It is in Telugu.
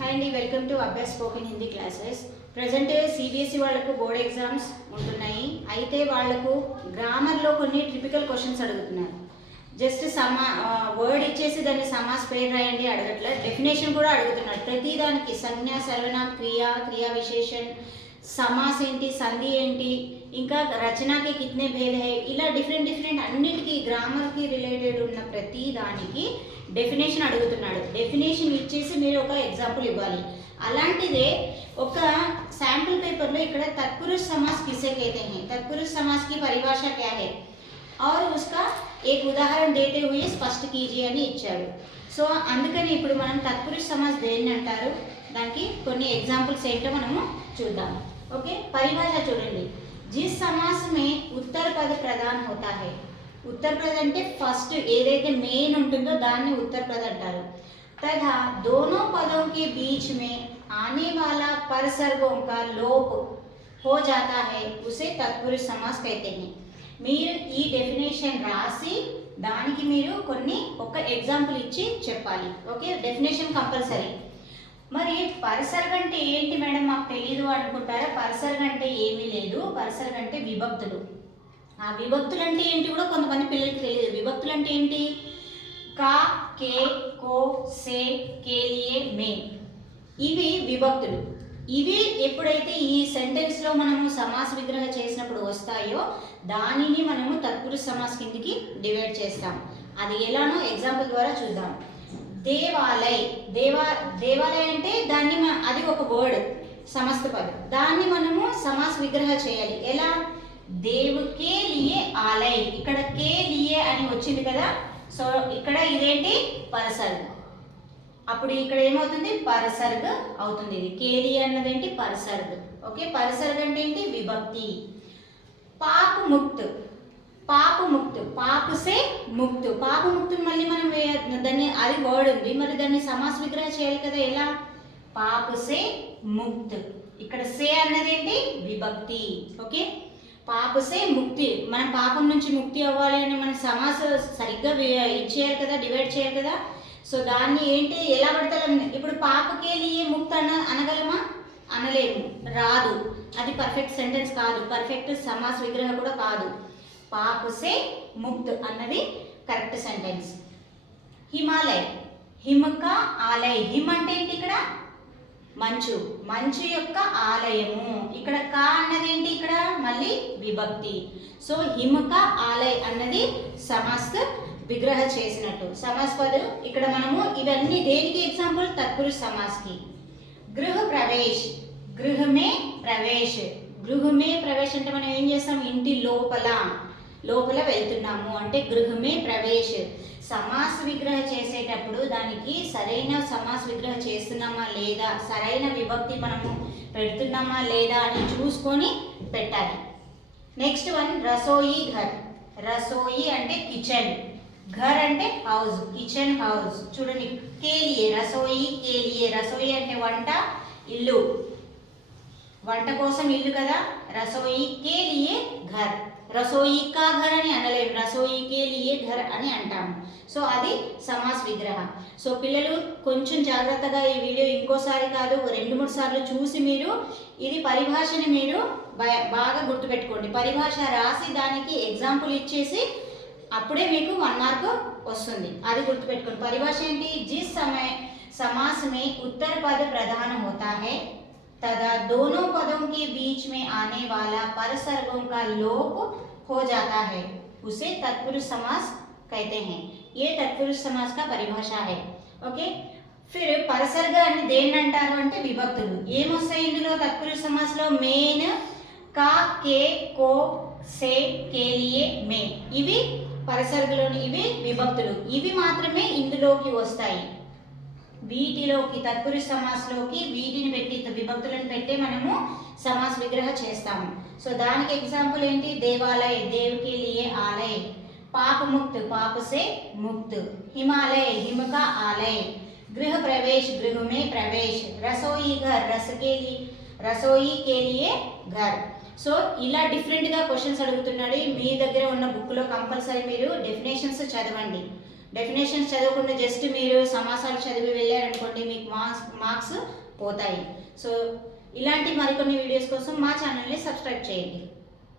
హాయ్ అండి, welcome to Abhyas spoken Hindi classes. Present CBSE వాళ్ళకు బోర్డ్ ఎగ్జామ్స్ ఉంటున్నాయి. అయితే వాళ్ళకు గ్రామర్లో కొన్ని ట్రిపికల్ క్వశ్చన్స్ అడుగుతున్నారు. జస్ట్ వర్డ్ ఇచ్చేసి దాన్ని సమాస్ పేరు రాయండి అడగట్లేదు, డెఫినేషన్ కూడా అడుగుతున్నాడు. ప్రతి దానికి సంజ్ఞ, సర్వనామ, క్రియా విశేషణ్, సమాస్ ఏంటి, సంధి ఏంటి, ఇంకా రచనకి కిత్నే భేద హై, ఇలా డిఫరెంట్ అన్నిటికీ గ్రామర్కి రిలేటెడ్ ఉన్న ప్రతి దానికి డెఫినేషన్ అడుగుతున్నాడు. డెఫినేషన్ ఇచ్చేసి మీరు ఒక ఎగ్జాంపుల్ ఇవ్వాలి. అలాంటిదే ఒక सैंपल पेपर में ఇక్కడ तत्पुरुष समास किसे कहते हैं, तत्पुरुष समास की परिभाषा क्या है और उसका एक उदाहरण देते हुए स्पष्ट कीजिए అని ఇచ్చారు. సో అందుకని ఇప్పుడు మనం తత్పురుష సమాస్ దేన్ని అంటారు, దానికి కొన్ని ఎగ్జాంపుల్స్ ఏంటో మనము చూద్దాం. ఓకే, పరిభాష చూడండి. जिस समास में उत्तर पद प्रधान होता है, उत्तर पद అంటే ఫస్ట్ ఏదైతే మెయిన్ ఉంటుందో దాన్ని उत्तर पद అంటారు. तथा दोनों पदों के बीच में आने वाला परसर्गों का लोप हो जाता है, उसे तत्पुरुष समास कहते हैं. మీరు ఈ డెఫినేషన్ రాసి దానికి మీరు కొన్ని ఒక ఎగ్జాంపుల్ ఇచ్చి చెప్పాలి. Okay, definition compulsory. మరి పరసర్గ అంటే ఏంటి మేడం, మాకు తెలియదు అనుకుంటారా? పరసర్గ అంటే ఏమీ లేదు. పరసర్గ అంటే విభక్తులు. ఆ విభక్తులు అంటే ఏంటి కూడా కొంతమంది పిల్లలకి తెలియదు. విభక్తులు అంటే ఏంటి? కా, కే, కో, సే, కేలియే, మే, ఇవి విభక్తులు. ఇవి ఎప్పుడైతే ఈ సెంటెన్స్లో మనము సమాస విగ్రహ చేసినప్పుడు వస్తాయో దానిని మనము తత్పురుష సమాస్ కిందికి డివైడ్ చేస్తాం. అది ఎలానో ఎగ్జాంపుల్ ద్వారా చూద్దాం. దేవాలయ్, దేవాలయ అంటే దాన్ని అది ఒక వర్డ్, సమస్త పదం. దాన్ని మనము సమాస విగ్రహ చేయాలి. ఎలా? దేవ్ కే లియే ఆలయ్, ఇక్కడ కే లియే అని వచ్చింది కదా, సో ఇక్కడ ఇదేంటి పరసర్గ. అప్పుడు ఇక్కడ ఏమవుతుంది? పరసర్గ అవుతుంది. ఇది కేలి అన్నదేంటి? పరసర్గ. ఓకే, పరసర్గ అంటే ఏంటి? విభక్తి. పాప ముక్త్, పాప ముక్త్, పాపసే ముక్త్. పాప ముక్త్ మళ్ళీ మనం దాన్ని, అది వర్డ్ ఉంది, మరి దాన్ని సమాస విగ్రహ చేయాలి కదా. ఎలా? పాపసే ముక్త్. ఇక్కడ సే అన్నది ఏంటి? విభక్తి. ఓకే, పాపసే ముక్తి, మనం పాపం నుంచి ముక్తి అవ్వాలి అని మనం సమాస సరిగ్గా ఇచ్చేయాలి కదా, డివైడ్ చేయాలి కదా. సో దాన్ని ఏంటి, ఎలా పడతాం? ఇప్పుడు పాపకే లియే ముక్త్ అనగలమా? అనలేము, రాదు. అది పర్ఫెక్ట్ సెంటెన్స్ కాదు, పర్ఫెక్ట్ సమాస విగ్రహ కూడా కాదు. పాపసే ముక్త్ అన్నది కరెక్ట్ సెంటెన్స్. హిమాలయ్, హిమక ఆలయ్. హిమ్ అంటే ఏంటి? ఇక్కడ మంచు, మంచు యొక్క ఆలయము. ఇక్కడ కా అన్నది ఏంటి? ఇక్కడ మళ్ళీ విభక్తి. సో హిమక ఆలయ్ అన్నది సమాస్ విగ్రహ చేసినట్టు. సమాస్ పదం ఇక్కడ మనము ఇవన్నీ దేనికి ఎగ్జాంపుల్? తత్పురుష సమాస్కి. గృహ ప్రవేశ్, గృహమే ప్రవేశ్. గృహమే ప్రవేశ్ అంటే మనం ఏం చేస్తాం? ఇంటి లోపల వెళ్తున్నాము అంటే గృహమే ప్రవేశ్. సమాస విగ్రహ చేసేటప్పుడు దానికి సరైన సమాస విగ్రహ చేస్తున్నామా లేదా, సరైన విభక్తి మనము పెడుతున్నామా లేదా అని చూసుకొని పెట్టాలి. Next one రసోయి Ghar. రసోయి అంటే కిచెన్, ఘర్ అంటే హౌస్, కిచెన్ హౌస్. చూడండి, కేలియే, రసోయి కేలియే. రసోయి అంటే వంట, ఇల్లు, వంట కోసం ఇల్లు కదా. రసోయి కేలియే ఘర్. రసోయి కా ఘర్ అని అనలేము, రసోయి కేలియే ఘర్ అని అంటాము. సో అది సమాస్ విగ్రహ. సో పిల్లలు కొంచెం జాగ్రత్తగా ఈ వీడియో ఇంకోసారి కాదు 2-3 సార్లు చూసి మీరు ఇది పరిభాషని మీరు బాగా గుర్తుపెట్టుకోండి. పరిభాష రాసి దానికి ఎగ్జాంపుల్ ఇచ్చేసి అప్పుడే మీకు 1 మార్క్ వస్తుంది. అది గుర్తుపెట్టుకోండి. పరిభాష ఏంటి? జిస్ समय समास में उत्तर पद प्रधान होता है तथा दोनों पदों के बीच में आने वाला परसर्गों का लोप हो जाता है, उसे तत्पुरुष समास कहते हैं. ये तत्पुरुष समास का परिभाषा है. ओके, फिर परसर्ग అని దేన్ని అంటారు అంటే విభక్తులు. ఏమొస్తాయి ఇందులో తత్పురుష సమాస్లో? మెయిన్, కా, కే, కో, సే, కేలియే, మే. ఇవి పరసర్గలోని, ఇవి విభక్తులు. ఇవి మాత్రమే ఇందులోకి వస్తాయి. వీటిలోకి తత్పురుష సమాస్లోకి వీటిని పెట్టి, విభక్తులను పెట్టి మనము సమాస్ విగ్రహ చేస్తాము. సో దానికి ఎగ్జాంపుల్ ఏంటి? దేవాలయ, దేవ్ కే లియే ఆలయ్. పాప ముక్త్, పాపసే ముక్త్. హిమాలయ, హిమక ఆలయ్. గృహ ప్రవేశ్, గృహమే ప్రవేశ్. రసోయి ఘర్, రసోయి కే లియే ఘర్. సో ఇలా డిఫరెంట్గా క్వశ్చన్స్ అడుగుతున్నాడు. మీ దగ్గర ఉన్న బుక్లో కంపల్సరీ మీరు డెఫినేషన్స్ చదవండి. డెఫినేషన్స్ చదవకుండా జస్ట్ మీరు సమాసాలు చదివి వెళ్ళారనుకోండి మీకు మార్క్స్ పోతాయి. సో ఇలాంటి మరికొన్ని వీడియోస్ కోసం మా ఛానల్ని సబ్స్క్రైబ్ చేయండి.